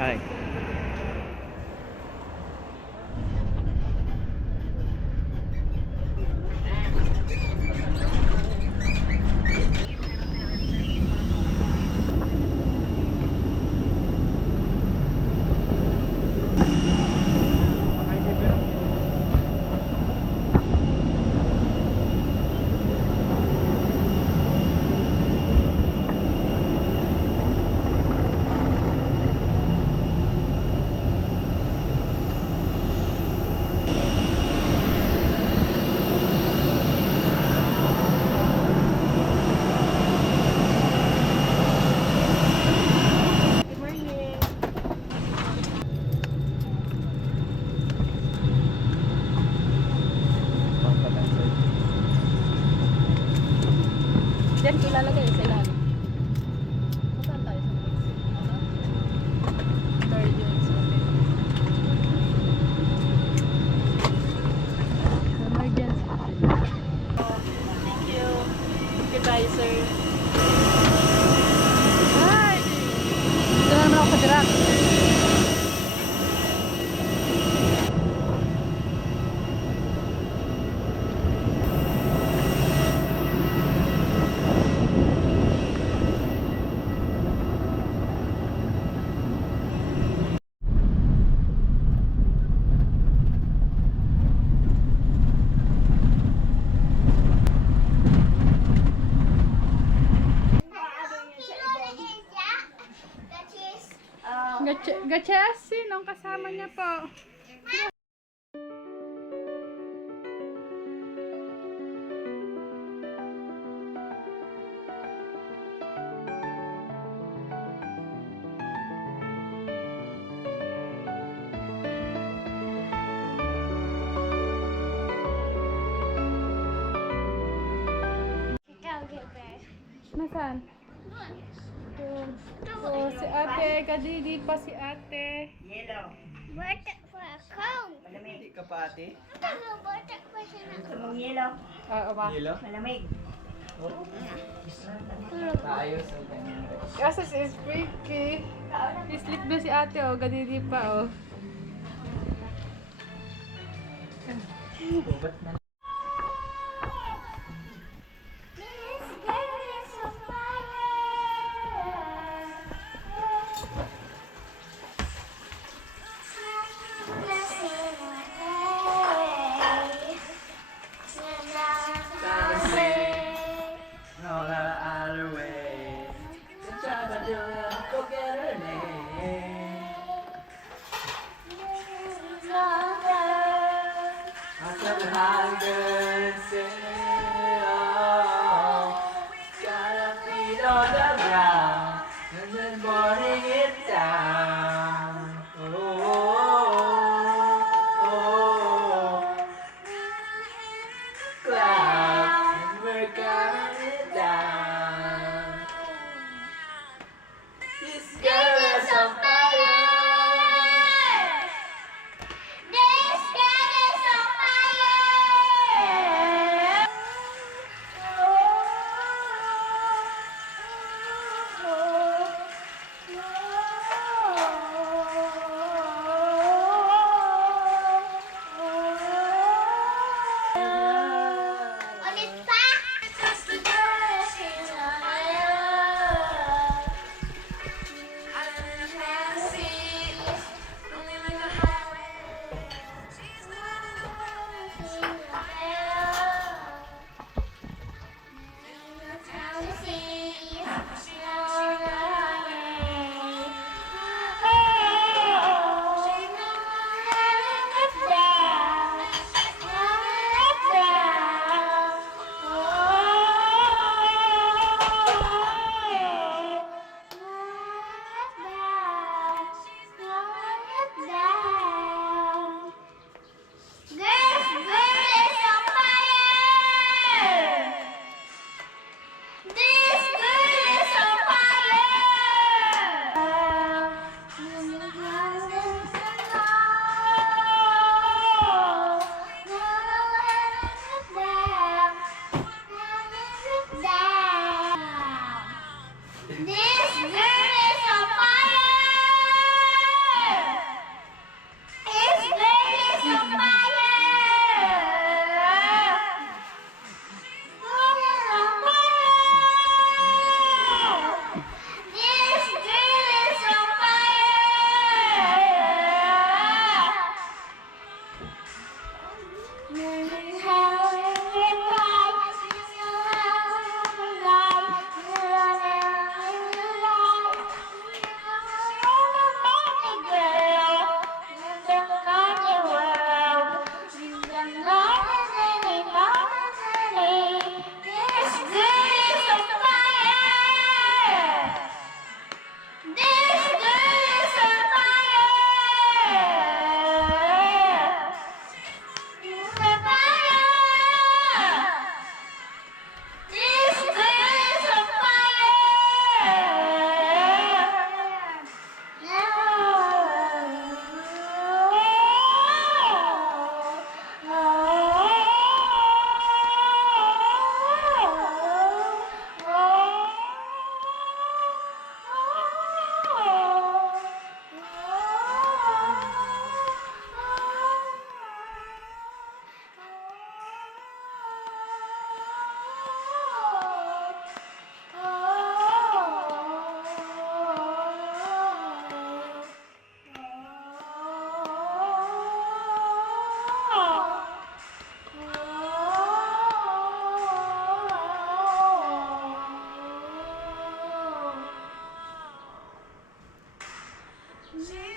Ay. Diyan ilalagay sa ilalim. Saan tayo sa exit? Third yun sa atin. Emergency. Thank you. Goodbye, sir. Hi! Ito na naman ako sa Dirac. Gachesi, nung kasama niya po. Nasaan? Oh, si ate, kadidi pa si ate. Yellow. Bata pa ako. Malamig. Hindi ka pa ate? Ano, bata pa siya na. Anong yellow? Ba? Hilo? Malamig. Ayos. Kasi si Spiky. Sleep na si ate, oh. Kadidi pa, oh. Ba't na? No other way. The job I do, go get her name. After the hunger, say, oh, gotta feed on the ground, and then burning it down. Oh, oh, oh, clouds, and we're counting it down. This girl is on fire. This girl is on fire. Ulit pa. This girl is on fire. She